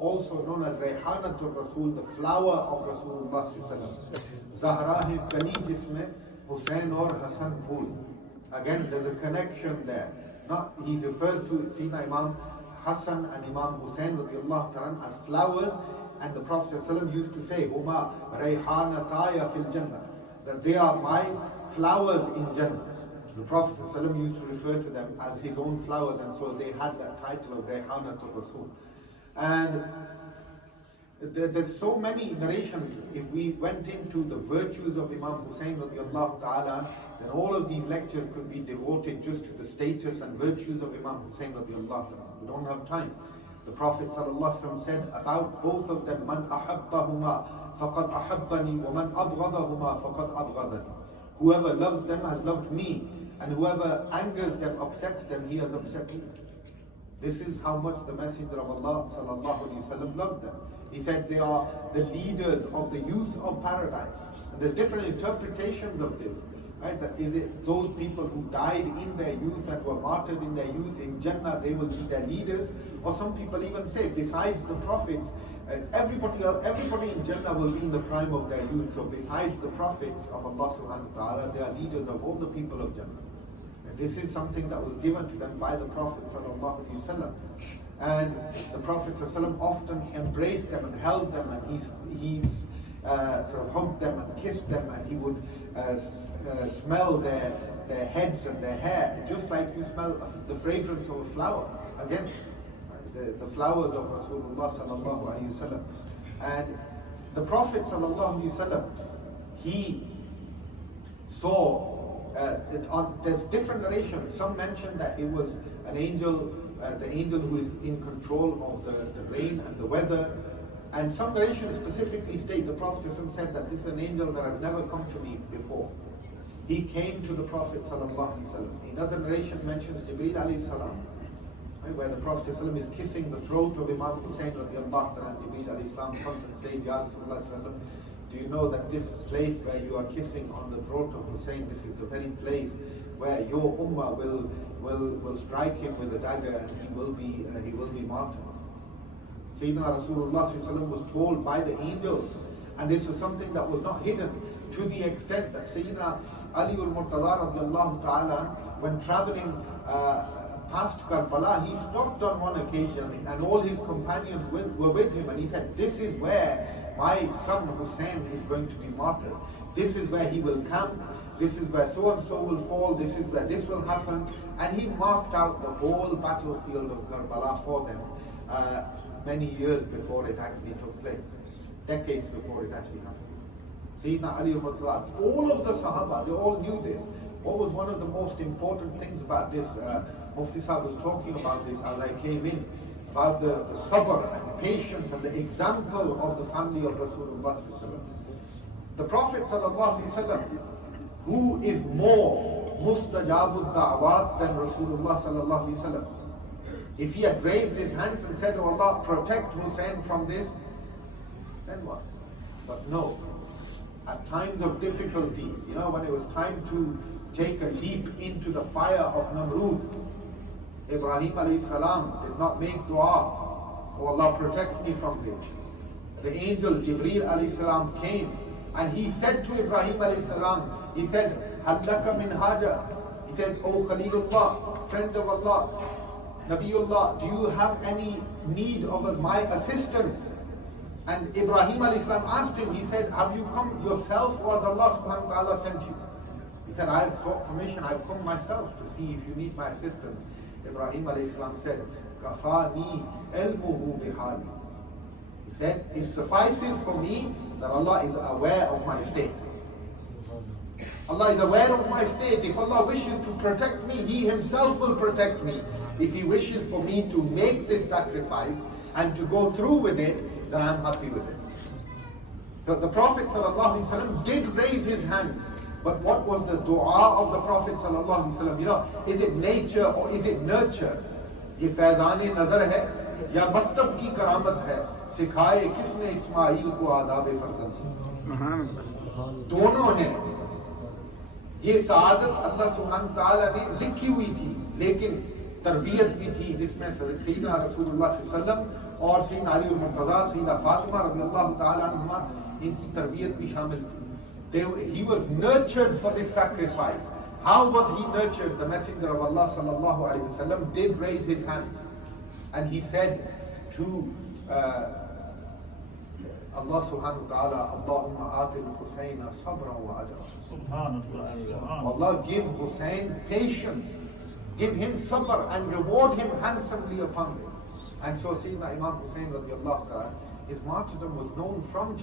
also known as Rehanatul Rasul, the flower of Rasulullah sallallahu alaihi wasallam. Zahra hai kali jisme Hussain aur Hassan phool. Again, there's a connection there. Not, he refers to Sayyidina Imam Hassan and Imam Hussain radiallahu ta'ala as flowers, and the Prophet ﷺ used to say, Huma Rayhanataya fil Jannah, that they are my flowers in Jannah. The Prophet ﷺ used to refer to them as his own flowers, and so they had that title of Rehanatul Rasul. And there's so many narrations. If we went into the virtues of Imam Hussain radiallahu ta'ala, then all of these lectures could be devoted just to the status and virtues of Imam Hussain radiallahu ta'ala. We don't have time. The Prophet ﷺ said about both of them, Man ahabbahuma faqad ahabbani wa man abghadahuma faqad abghadani. Whoever loves them has loved me, and whoever angers them, upsets them, he has upset me. This is how much the Messenger of Allah sallallahu alaihi wasallam loved them. He said they are the leaders of the youth of paradise. And there's different interpretations of this. Right? Is it those people who died in their youth and were martyred in their youth in Jannah, they will be their leaders? Or some people even say, besides the prophets, everybody in Jannah will be in the prime of their youth. So besides the prophets of Allah subhanahu wa ta'ala, they are leaders of all the people of Jannah. And this is something that was given to them by the Prophet sallallahu alaihi wasallam. And the Prophet sallallahu alaihi wasallam often embraced them and held them, and he's sort of hugged them and kissed them, and he would smell their heads and their hair, just like you smell the fragrance of a flower. Again, the flowers of Rasulullah sallallahu alaihi wasallam. And the Prophet sallallahu alaihi wasallam, he saw, there's different narrations. Some mention that it was an angel, the angel who is in control of the rain and the weather. And some narrations specifically state, the Prophet said that this is an angel that has never come to me before. He came to the Prophet sallallahu alaihi wasallam. Another narration mentions Jibreel alayhi salam, where the Prophet ﷺ is kissing the throat of Imam Hussain radiallahu ta'ala. Jibreel alayhi salam comes and says, Ya Rasulullah sallam, do you know that this place where you are kissing on the throat of Hussain, this is the very place where your ummah will strike him with a dagger, and he will be martyred. Sayyidina Rasulullah ﷺ was told by the angels, and this was something that was not hidden, to the extent that Sayyidina Ali al-Murtada radiallahu ta'ala, when traveling past Karbala, he stopped on one occasion, and all his companions were with him, and he said, this is where my son Hussain is going to be martyred. This is where he will camp. This is where so and so will fall. This is where this will happen. And he marked out the whole battlefield of Karbala for them many years before it actually took place. Decades before it actually happened. Sayyidina Ali al-Murtada, all of the Sahaba, they all knew this. What was one of the most important things about this? Mufti Sahib was talking about this as I came in, about the sabr and patience and the example of the family of Rasulullah sallallahu alaihi wasallam. The Prophet sallallahu alaihi wasallam, who is more mustajabud da'wat than Rasulullah sallallahu alaihi wasallam? If he had raised his hands and said, oh Allah, protect Hussain from this, then what? But no. At times of difficulty, when it was time to take a leap into the fire of Namrud, Ibrahim alayhi salam did not make dua, oh Allah, protect me from this. The angel Jibreel alayhi salam came, and he said to Ibrahim alayhi salam, he said, Hallaka min haja. He said, oh Khalilullah, friend of Allah, Nabiullah, do you have any need of my assistance? And Ibrahim alayhi salam asked him, he said, have you come yourself, or has Allah subhanahu wa ta'ala sent you? He said, I have sought permission, I have come myself to see if you need my assistance. Ibrahim alayhi salam said, Kafani ilmuhu bihali. He said, it suffices for me that Allah is aware of my state. Allah is aware of my state. If Allah wishes to protect me, He Himself will protect me. If He wishes for me to make this sacrifice and to go through with it, then I'm happy with it. So the Prophet ﷺ did raise his hands. But what was the dua of the Prophet ﷺ? Is it nature or is it nurture? ये फैज़ान नज़र है या मकतब की करामत है, सिखाए किसने इस्माइल को आदाब फर्जंद। दोनों हैं। ये सआदत अल्लाह सुब्हानहू तआला ने लिखी हुई थी, लेकिन तरबियत भी थी जिसमें सैयदना रसूलुल्लाह सल्लल्लाहु अलैहि वसल्लम और सैयदना अली al-Murtaza, सैयदा फातिमा रज़ियल्लाहु ताला अन्हा, इनकी तरबियत भी शामिल थी. He was nurtured for this sacrifice. How was he nurtured? The Messenger of Allah sallallahu alaihi wasallam did raise his hands, and he said to Allah subhanahu wa ta'ala, Allahumma atil Husayna sabran wa ajra. Subhanallah. Allah, give Hussein patience, give him sabr and reward him handsomely upon it. And so Sayyidina Imam Hussein radiallahu ta'ala, his martyrdom was known from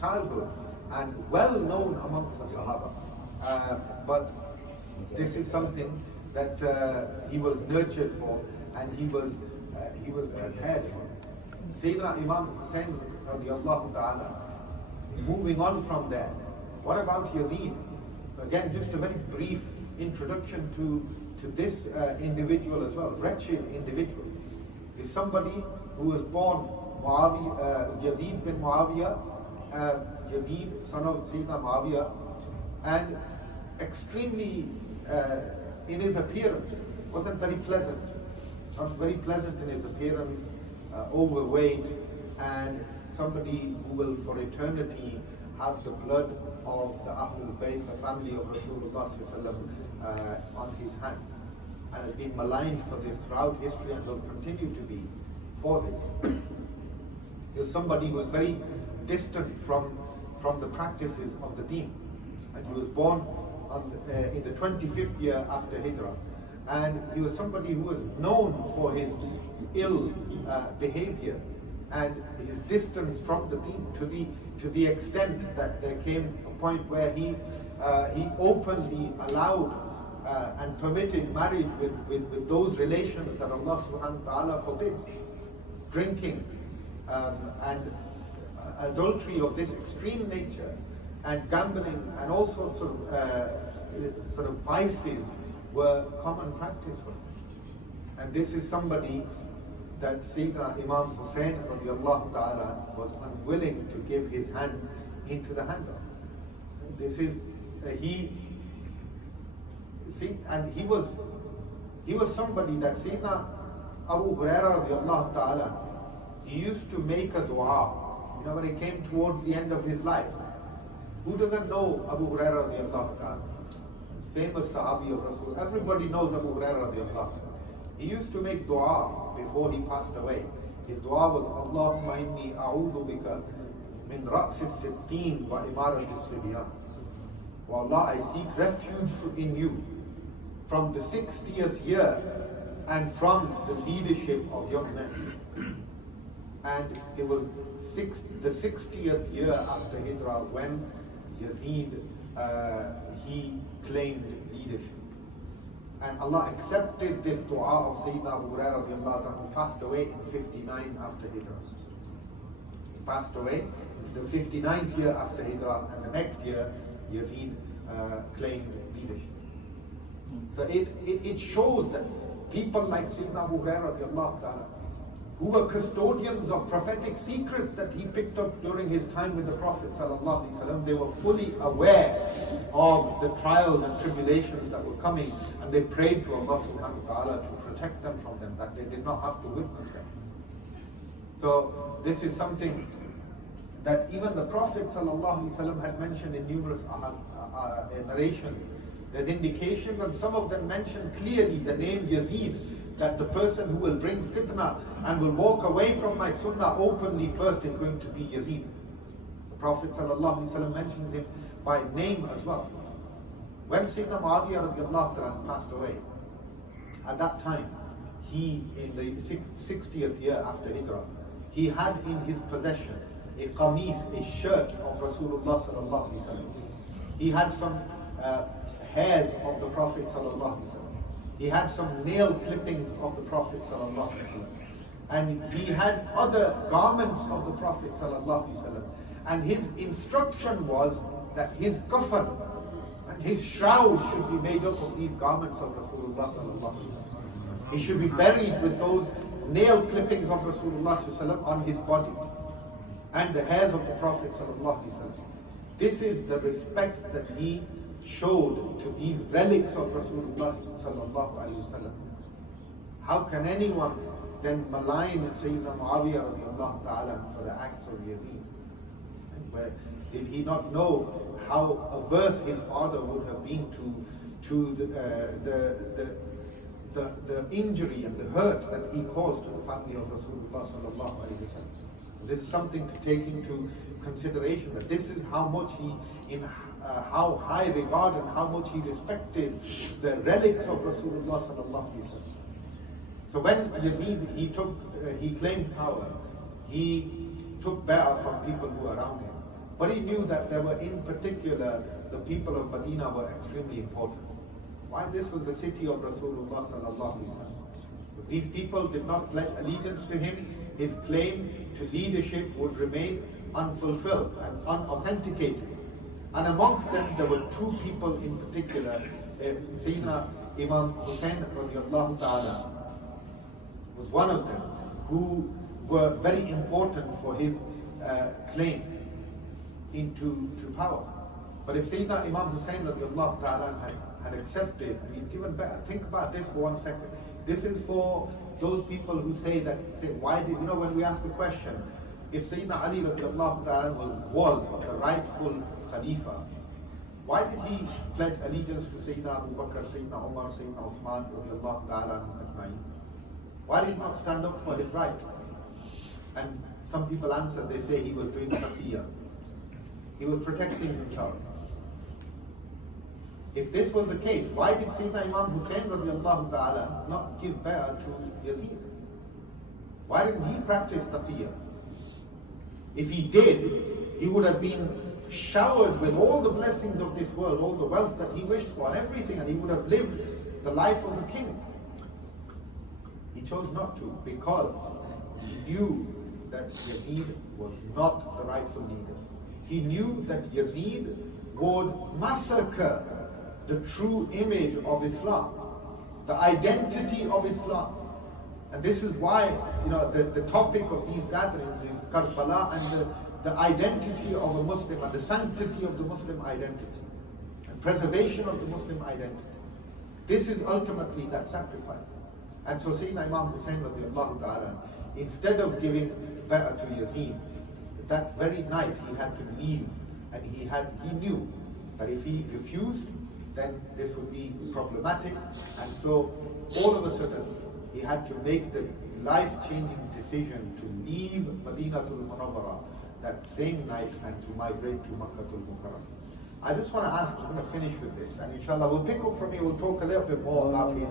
childhood and well known amongst the Sahaba. But this is something that he was nurtured for, and he was prepared for. Sayyidina Imam Hussein radiallahu ta'ala, moving on from there, what about Yazid? Again, just a very brief introduction to this individual as well. Wretched individual is somebody who was born Yazid bin Muawiyah, Yazid, son of Sayyidina Muawiyah, and extremely in his appearance wasn't very pleasant, not very pleasant in his appearance, overweight, and somebody who will for eternity have the blood of the Ahlul Bayt, the family of Rasulullah on his hand, and has been maligned for this throughout history and will continue to be for this. He was somebody who was very distant from the practices of the deen, and he was born in the 25th year after Hijrah, and he was somebody who was known for his ill behavior and his distance from the deen, to the extent that there came a point where he openly allowed and permitted marriage with those relations that Allah subhanahu wa ta'ala forbids. Drinking and adultery of this extreme nature, and gambling and all sorts of sort of vices were common practice for him. And this is somebody that Sayyidina Imam Hussein radiallahu ta'ala was unwilling to give his hand into the hand of. This is and he was somebody that Sayyidina Abu Hurairah radiallahu ta'ala, he used to make a dua, when he came towards the end of his life. Who doesn't know Abu Hurairah radiallahu ta'ala? Famous Sahabi of Rasul. Everybody knows Abu Hurairah radiallahu ta'ala. He used to make dua before he passed away. His dua was, Allahumma inni a'udhu bika min ra'sis sitteen wa imaratis sibyan. Oh Allah, I seek refuge in you from the 60th year and from the leadership of young men. And it was the 60th year after Hijrah when Yazid, he claimed leadership. And Allah accepted this dua of Sayyidina Abu Hurairah radiallahu anhu, who passed away in 59 after Hijrah. He passed away in the 59th year after Hijrah, and the next year Yazid claimed leadership. So it shows that people like Sayyidina Abu Hurairah radiallahu ta'ala, who were custodians of prophetic secrets that he picked up during his time with the Prophet sallallahu alaihi wasallam, they were fully aware of the trials and tribulations that were coming, and they prayed to Allah subhanahu wa ta'ala to protect them from them, that they did not have to witness them. So this is something that even the Prophet sallallahu alaihi wasallam had mentioned in numerous narrations. There's indication that some of them mention clearly the name Yazid, that the person who will bring fitna and will walk away from my sunnah openly first is going to be Yazid. The Prophet ﷺ mentions him by name as well. When Sayyidina Muawiyah radiallahu ta'ala passed away, at that time, he, in the 60th year after Hijrah, he had in his possession a qamis, a shirt of Rasulullah sallallahu alaihi wasallam. He had some hairs of the Prophet sallallahu alaihi wasallam. He had some nail clippings of the Prophet sallallahu alaihi wasallam, and he had other garments of the Prophet sallallahu alaihi wasallam. And his instruction was that his kafan and his shroud should be made up of these garments of Rasulullah sallallahu alaihi wasallam. He should be buried with those nail clippings of Rasulullah sallallahu alaihi wasallam on his body and the hairs of the Prophet sallallahu alaihi wasallam. This is the respect that he showed to these relics of Rasulullah sallallahu alaihi wasallam. How can anyone then malign Sayyidina Muawiyah radiallahu ta'ala for the acts of Yazid? But did he not know how averse his father would have been to the injury and the hurt that he caused to the family of Rasulullah sallallahu alaihi wasallam? This is something to take into consideration, that this is how much how high regard and how much he respected the relics of Rasulullah sallallahu alaihi wasallam. So when Yazid, he claimed power, he took bay'ah from people who were around him. But he knew that there were, in particular, the people of Madina were extremely important. Why? This was the city of Rasulullah sallallahu alaihi wasallam. If these people did not pledge allegiance to him, his claim to leadership would remain unfulfilled and unauthenticated. And amongst them, there were two people in particular. Sayyidina Imam Hussain radiallahu ta'ala was one of them, who were very important for his claim into power. But if Sayyidina Imam Hussain radiallahu ta'ala had accepted and he'd given back, think about this for 1 second. This is for those people who say, why did, when we ask the question, if Sayyidina Ali radiallahu ta'ala was the rightful Khalifa, why did he pledge allegiance to Sayyidina Abu Bakr, Sayyidina Umar, Sayyidina Usman radiallahu ta'ala ajma'in? Why did he not stand up for his right? And some people answer, they say he was doing taqiyya. He was protecting himself. If this was the case, why did Sayyidina Imam Hussain radiallahu ta'ala not give bay'ah to Yazid? Why didn't he practice taqiyya? If he did, he would have been showered with all the blessings of this world, all the wealth that he wished for and everything, and he would have lived the life of a king. He chose not to because he knew that Yazid was not the rightful leader. He knew that Yazid would massacre the true image of Islam, the identity of Islam. And this is why, the topic of these gatherings is Karbala and the identity of a Muslim and the sanctity of the Muslim identity and preservation of the Muslim identity. This is ultimately that sacrifice. And so Sayyidina Imam Hussain radiallahu ta'ala, instead of giving bay'ah to Yazid, that very night he had to leave, and he knew that if he refused, then this would be problematic. And so all of a sudden he had to make the life-changing decision to leave Madinatul Munawwara that same night and to migrate to Makkatul Mukarram. I just want to ask, I'm going to finish with this, and inshallah we'll pick up from here, we'll talk a little bit more about his